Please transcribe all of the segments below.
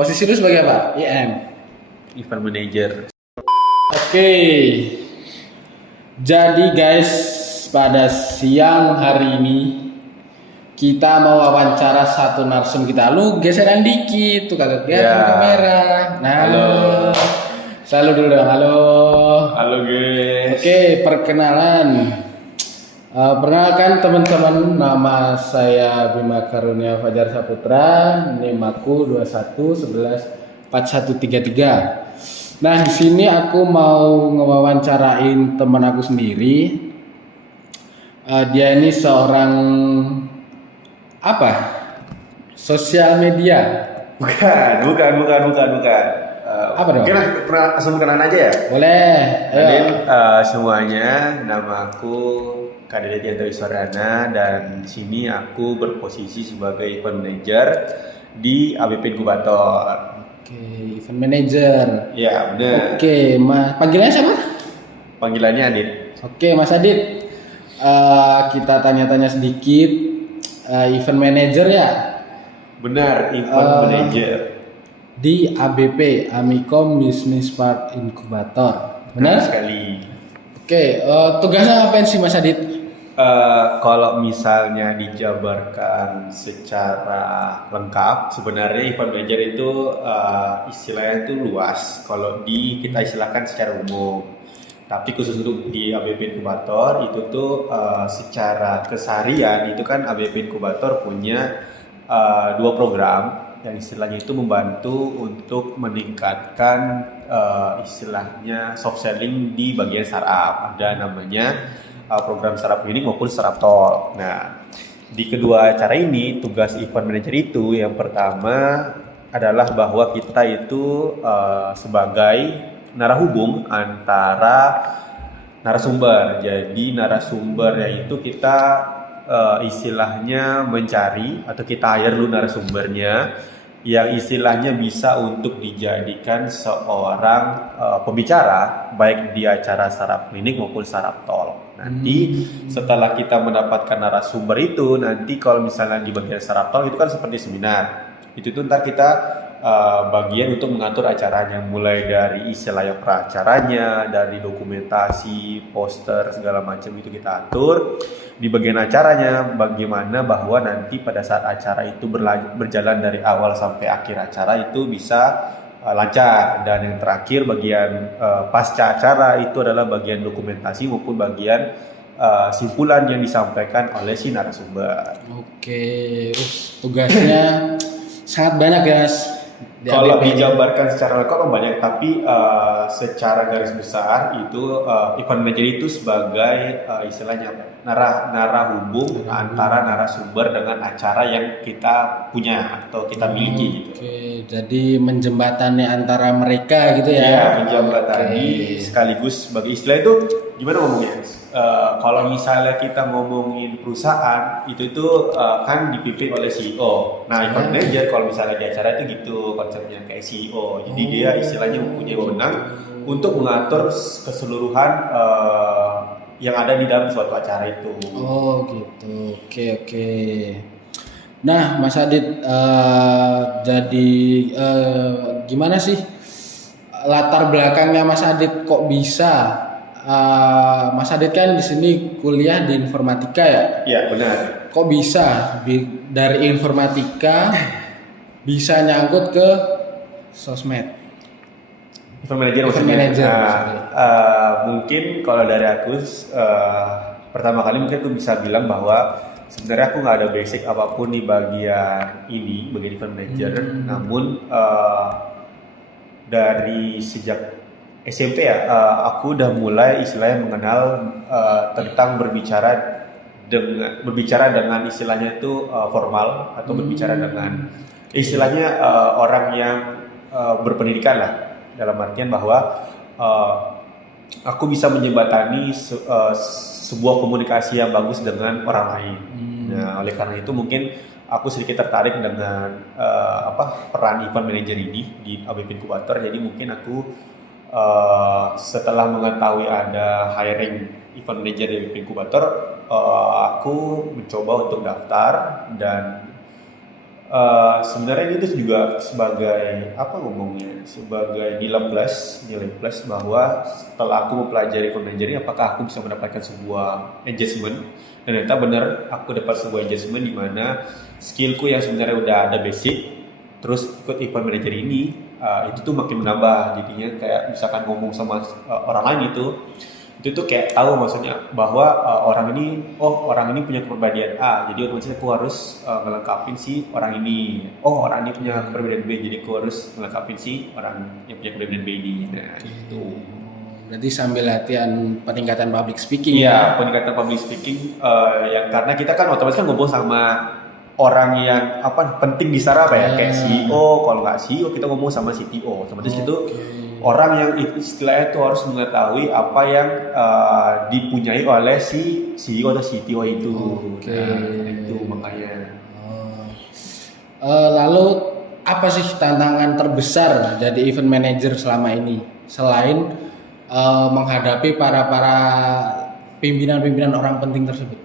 Posisi lu sebagai apa? IM. Event manager. Oke. Jadi guys, pada siang hari ini kita mau wawancara satu narsum kita. Lu geseran dikit tuh kagak kelihatan Ya. kamera. Nah, Halo. Selalu dulu dong. Halo. Halo guys. Oke, perkenalan. Perkenalkan teman-teman, nama saya Bima Karunia Fajar Saputra, NIM aku 21114133. Nah, di sini aku mau ngewawancarain teman aku sendiri. Dia ini seorang apa? Sosial media. Bukan. Apa dong? Mungkin langsung kenalan aja ya. Boleh. Kenalin Ayo. semuanya, nama aku Kadede Dianto Iswardana dan di sini aku berposisi sebagai event manager di ABP Inkubator. Oke, event manager. Ya benar. Oke, Mas. Panggilannya siapa? Panggilannya Adit. Oke, Mas Adit. Kita tanya-tanya sedikit. Event manager ya Benar, event manager. di ABP Amikom Business Park Inkubator. Benar Benar? sekali. Oke, tugasnya ngapain sih Mas Adit? Kalau misalnya dijabarkan secara lengkap, sebenarnya event manager itu istilahnya itu luas. Kalau kita istilahkan secara umum, tapi khusus untuk di ABP Inkubator itu tuh secara keseharian itu kan ABP Inkubator punya dua program yang istilahnya itu membantu untuk meningkatkan istilahnya soft selling di bagian startup. Ada namanya program startup klinik maupun startup talk. Nah, di kedua cara ini tugas event manager itu yang pertama adalah bahwa kita itu sebagai narahubung antara narasumber. Jadi narasumbernya itu kita istilahnya mencari atau kita hire dulu narasumbernya yang istilahnya bisa untuk dijadikan seorang pembicara baik di acara startup klinik maupun startup talk. Nanti setelah kita mendapatkan narasumber itu, nanti kalau misalnya di bagian startup talk itu kan seperti seminar. Itu tuh ntar kita bagian untuk mengatur acaranya, mulai dari istilah yang peracaranya, dari dokumentasi, poster segala macam itu kita atur. Di bagian acaranya bagaimana bahwa nanti pada saat acara itu berjalan dari awal sampai akhir acara itu bisa lancar, dan yang terakhir bagian pasca acara itu adalah bagian dokumentasi maupun bagian simpulan yang disampaikan oleh si narasumber. Oke, tugasnya sangat banyak ya Mas. Kalau ABP. dijabarkan secara lengkap banyak, tapi secara garis besar itu event manager itu sebagai istilahnya apa? Narahubung antara narasumber dengan acara yang kita punya atau kita miliki gitu. Oke, jadi menjembatani antara mereka gitu ya. Iya, menjembatani Oke. sekaligus sebagai istilah itu gimana ngomongnya? Kalau misalnya kita ngomongin perusahaan itu kan dipimpin oleh CEO. Nah, event manager kalau misalnya di acara itu gitu konsepnya kayak CEO. Jadi dia istilahnya mempunyai wewenang untuk mengatur keseluruhan yang ada di dalam suatu acara itu. Oh gitu, oke. Nah Mas Adit, jadi gimana sih latar belakangnya Mas Adit kok bisa? Mas Adit kan di sini kuliah di informatika ya? Iya benar. Kok bisa dari informatika bisa nyangkut ke sosmed? Event manager Event maksudnya. manager, Mungkin kalau dari aku pertama kali mungkin aku bisa bilang bahwa sebenarnya aku nggak ada basic apapun di bagian event manager. Namun dari sejak SMP ya, aku udah mulai istilahnya mengenal tentang berbicara dengan istilahnya itu formal atau berbicara dengan istilahnya orang yang berpendidikan lah, dalam artian bahwa aku bisa menjembatani sebuah komunikasi yang bagus dengan orang lain. Nah, oleh karena itu mungkin aku sedikit tertarik dengan peran event manager ini di ABP Inkubator. Jadi mungkin aku setelah mengetahui ada hiring event manager di ABP Inkubator, aku mencoba untuk daftar dan Sebenarnya itu juga sebagai apa ngomongnya, sebagai nilai plus bahwa setelah aku mempelajari event managering, apakah aku bisa mendapatkan sebuah engagement. Dan ternyata benar aku dapat sebuah engagement di mana skillku yang sebenarnya udah ada basic, terus ikut event manager ini, itu tuh makin menambah. Jadinya kayak misalkan ngomong sama orang lain itu tuh kayak tahu maksudnya bahwa orang ini punya kepribadian A, jadi otomatis aku harus ngelengkapin si orang ini. Orang ini punya kepribadian B, jadi aku harus ngelengkapin si orang yang punya kepribadian B ini. Nah, gitu. Berarti sambil latihan peningkatan public speaking. Iya, peningkatan public speaking, yang karena kita kan otomatis kan ngobrol sama orang yang penting di startup ya, kayak CEO. Kalau nggak CEO kita ngomong sama CTO, otomatis itu orang yang istilahnya itu harus mengetahui apa yang dipunyai oleh si CEO atau CTO itu. Nah, itu makanya. Lalu apa sih tantangan terbesar jadi event manager selama ini selain menghadapi para pimpinan orang penting tersebut?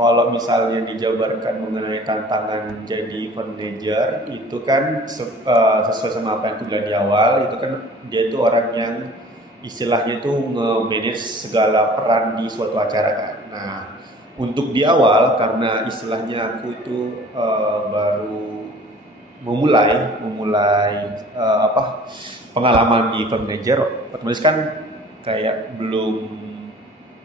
Kalau misalnya dijabarkan mengenai tantangan jadi event manager, itu kan sesuai sama apa yang aku bilang di awal, itu kan dia itu orang yang istilahnya itu nge-manage segala peran di suatu acara kan. Nah, untuk di awal karena istilahnya aku itu baru memulai pengalaman di event manager, otomatis kan kayak belum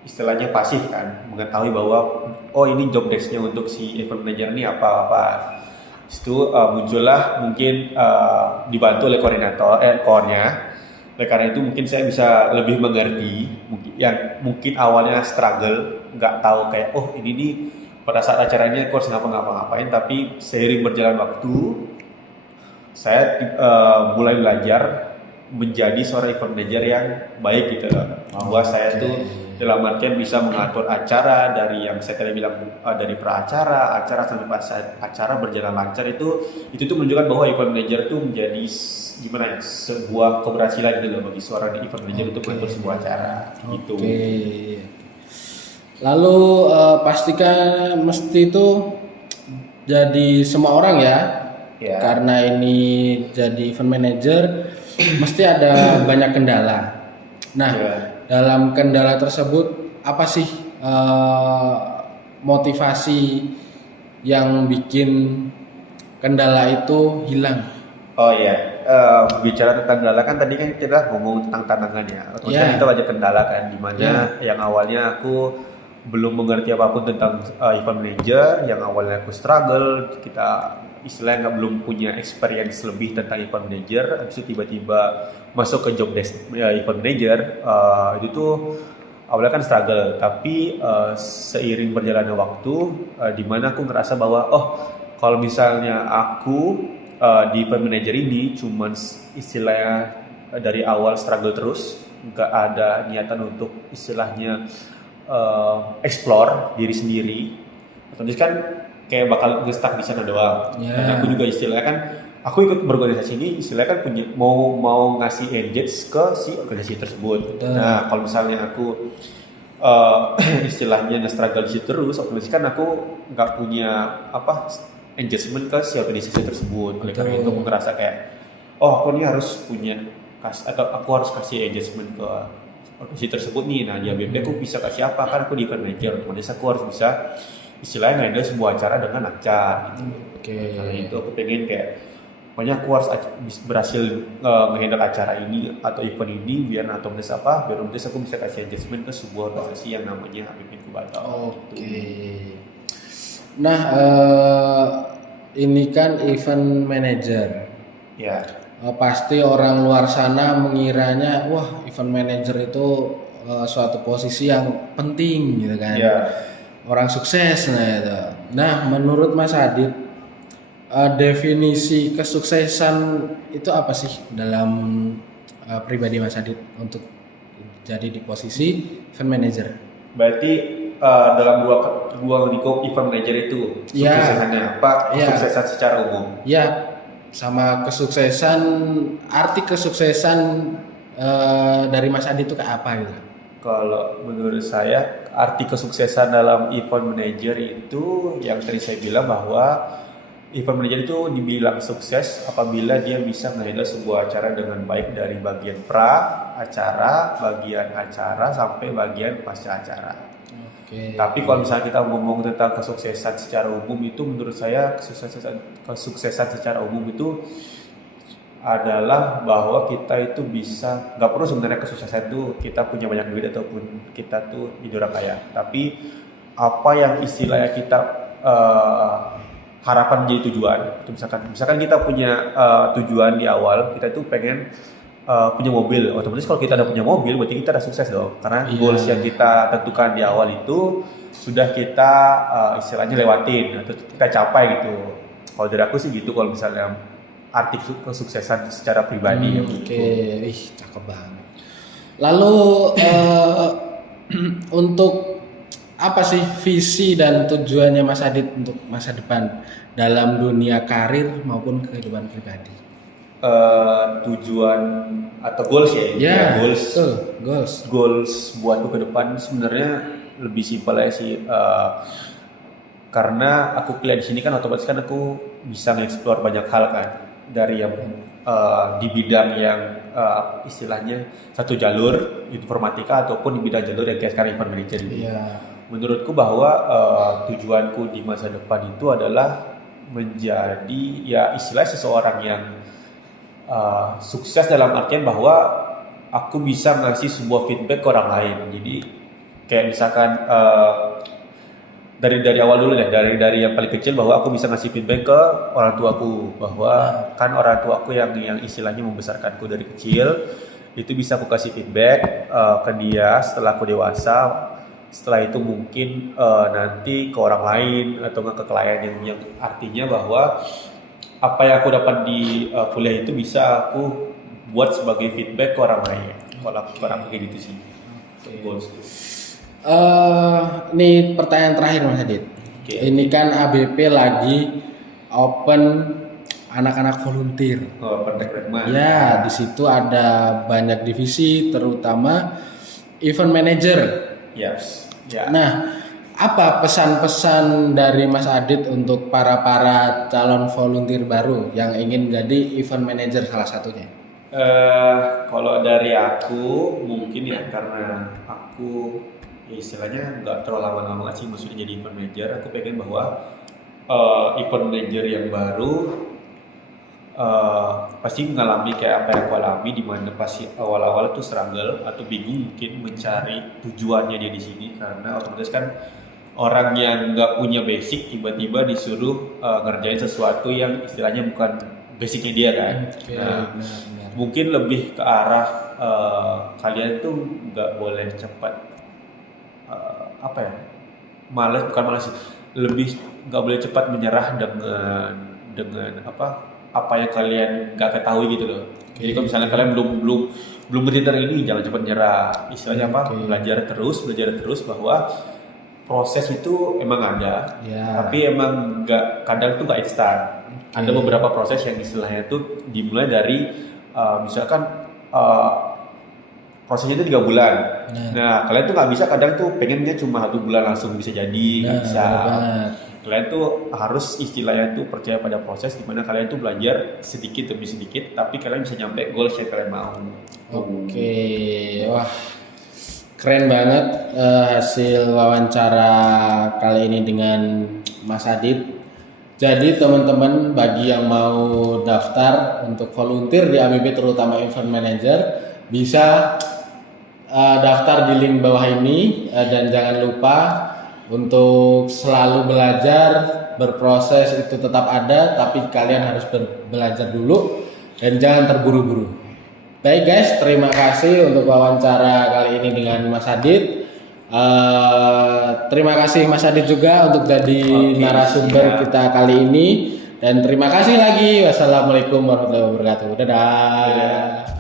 istilahnya pasif kan, mengetahui bahwa ini job desk-nya untuk si event manager ini apa. Itu muncullah mungkin dibantu oleh core-nya. Oleh karena itu mungkin saya bisa lebih mengerti mungkin awalnya struggle, nggak tahu kayak ini nih pada saat acaranya core ngapa-ngapain, tapi seiring berjalan waktu saya mulai belajar menjadi seorang event manager yang baik gitu loh. Bahwa saya tuh dalam artian bisa mengatur acara dari yang saya tadi bilang, dari acara sampai pas acara berjalan lancar, itu tuh menunjukkan bahwa event manager itu menjadi gimana ya, sebuah keberhasilan gitu loh bagi seorang event manager untuk mengatur sebuah acara gitu. Lalu pastikan mesti itu jadi semua orang ya. Karena ini jadi event manager mesti ada banyak kendala. Nah, dalam kendala tersebut apa sih motivasi yang bikin kendala itu hilang? Bicara tentang kendala kan tadi kan kita ngomong tentang tantangannya. Otomatis kita ada kendala kan, dimana yang awalnya aku belum mengerti apapun tentang event manager, yang awalnya aku struggle, kita istilahnya belum punya experience lebih tentang event manager, habis itu tiba-tiba masuk ke job desk event manager, itu tuh awalnya kan struggle, tapi seiring berjalannya waktu, di mana aku ngerasa bahwa kalau misalnya aku di event manager ini cuman istilahnya dari awal struggle terus, nggak ada niatan untuk istilahnya explore diri sendiri, otomatis kan kayak bakal nge-stuck di sana doang. Dan aku juga istilahnya kan, aku ikut berorganisasi ini istilahnya kan punya mau ngasih engage ke si organisasi tersebut. Nah, kalau misalnya aku istilahnya nge-struggle di situ terus, otomatis kan aku nggak punya engagement ke si organisasi tersebut. Oleh karena itu aku ngerasa kayak, aku ini harus punya atau aku harus kasih engagement ke organisasi tersebut nih. Nah, di ABP aku bisa kasih apa? Kan aku di event manager, otomatis aku harus bisa istilahnya nge-handle sebuah acara dengan lancar gitu. Karena itu aku pengen kayak pokoknya aku harus berhasil nge-handle acara ini atau event ini biar otomatis aku bisa kasih adjustment ke sebuah organisasi yang namanya ABP Inkubator. Nah, ini kan event manager. Pasti orang luar sana mengiranya event manager itu suatu posisi yang penting gitu kan. Orang sukses Nah, menurut Mas Adit, definisi kesuksesan itu apa sih dalam pribadi Mas Adit untuk jadi di posisi event manager? Berarti dalam dua lingkup event manager itu kesuksesannya apa? Kesuksesan secara umum. Sama kesuksesan, arti kesuksesan dari Mas Adit itu kayak apa gitu? Kalau menurut saya, arti kesuksesan dalam event manager itu yang tadi saya bilang bahwa event manager itu dibilang sukses apabila dia bisa menghandle sebuah acara dengan baik dari bagian acara, bagian acara sampai bagian pasca acara. Oke. Tapi kalau misalnya kita ngomong tentang kesuksesan secara umum itu, menurut saya kesuksesan secara umum itu adalah bahwa kita itu bisa, nggak perlu sebenarnya kesuksesan itu kita punya banyak duit ataupun kita tuh hidup orang kaya, tapi apa yang istilahnya kita harapan menjadi tujuan. Itu misalkan kita punya tujuan di awal, kita tuh pengen punya mobil. Otomatis kalau kita udah punya mobil, berarti kita udah sukses dong. Karena goals yang kita tentukan di awal itu sudah kita istilahnya lewatin atau kita capai gitu. Kalau dari aku sih gitu, kalau misalnya arti kesuksesan secara pribadi. Oke, ih cakep banget. Lalu untuk apa sih visi dan tujuannya Mas Adit untuk masa depan dalam dunia karir maupun kehidupan pribadi? Tujuan atau goals ya? Goals. Goals buatku ke depan sebenarnya lebih simpel aja sih. Karena aku kuliah di sini kan otomatis kan aku bisa nge-explore banyak hal kan, dari yang di bidang yang istilahnya satu jalur informatika ataupun di bidang jalur yang kayak sekarang event manager ini. Menurutku bahwa tujuanku di masa depan itu adalah menjadi ya istilahnya seseorang yang sukses dalam artian bahwa aku bisa ngasih sebuah feedback ke orang lain. Jadi kayak misalkan dari awal dulu deh, dari yang paling kecil, bahwa aku bisa ngasih feedback ke orang tuaku, bahwa kan orang tuaku yang istilahnya membesarkanku dari kecil, itu bisa aku kasih feedback ke dia setelah aku dewasa. Setelah itu mungkin nanti ke orang lain atau ke klien yang artinya bahwa apa yang aku dapat di kuliah itu bisa aku buat sebagai feedback ke orang lain. Kalau aku kayak gitu sih. Goals. Ini pertanyaan terakhir Mas Adit. Ini kan ABP lagi open anak-anak volunteer. Open rekrutmen. Ya, di situ ada banyak divisi, terutama event manager. Yes. Ya. Nah, apa pesan-pesan dari Mas Adit untuk para calon volunteer baru yang ingin jadi event manager salah satunya? Kalau dari aku mungkin ya, karena aku ya istilahnya nggak terlalu lama-lama sih maksudnya jadi event manager. Aku pengen bahwa event manager yang baru pasti mengalami kayak apa yang aku alami, di mana pasti awal-awal tuh struggle atau bingung mungkin mencari tujuannya dia di sini, karena otomatis kan orang yang nggak punya basic tiba-tiba disuruh ngerjain sesuatu yang istilahnya bukan basicnya dia kan. Benar. Mungkin lebih ke arah kalian tuh nggak boleh cepat bukan malas sih, lebih nggak boleh cepat menyerah dengan apa yang kalian nggak ketahui gitu loh. Jadi kalau misalnya kalian belum ngerti tentang ini, jangan cepat nyerah. Istilahnya belajar terus bahwa proses itu emang ada, tapi emang kadang tuh nggak instan. Ada beberapa proses yang istilahnya tuh dimulai dari misalkan prosesnya itu 3 bulan. Nah, kalian tuh nggak bisa kadang tuh pengennya cuma 1 bulan langsung bisa jadi, nggak bisa. Kalian tuh harus istilahnya tuh percaya pada proses, dimana kalian tuh belajar sedikit demi sedikit, tapi kalian bisa nyampe goals yang kalian mau. Wah, keren banget hasil wawancara kali ini dengan Mas Adit. Jadi teman-teman, bagi yang mau daftar untuk volunteer di ABP terutama event manager, bisa daftar di link bawah ini, dan jangan lupa untuk selalu belajar. Berproses itu tetap ada, tapi kalian harus belajar dulu dan jangan terburu-buru. Baik guys, terima kasih untuk wawancara kali ini dengan Mas Adit. Terima kasih Mas Adit juga untuk jadi narasumber kita kali ini, dan terima kasih lagi. Wassalamualaikum warahmatullahi wabarakatuh. Dadah.